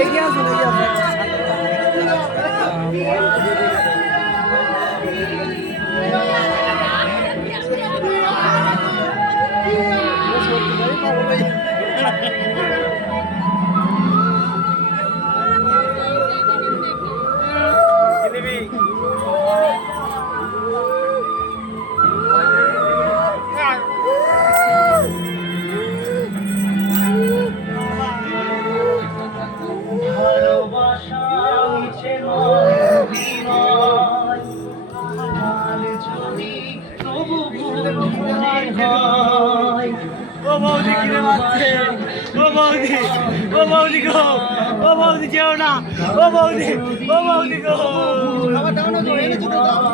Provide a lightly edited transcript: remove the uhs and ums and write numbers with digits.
এগিয়ে আসুন ও বৌদি কিনে মারছে ও বৌদি ও বৌদি গো ও বৌদি যেও না ও বৌদি গো খাবার দাও না গো এনেছো তো দাও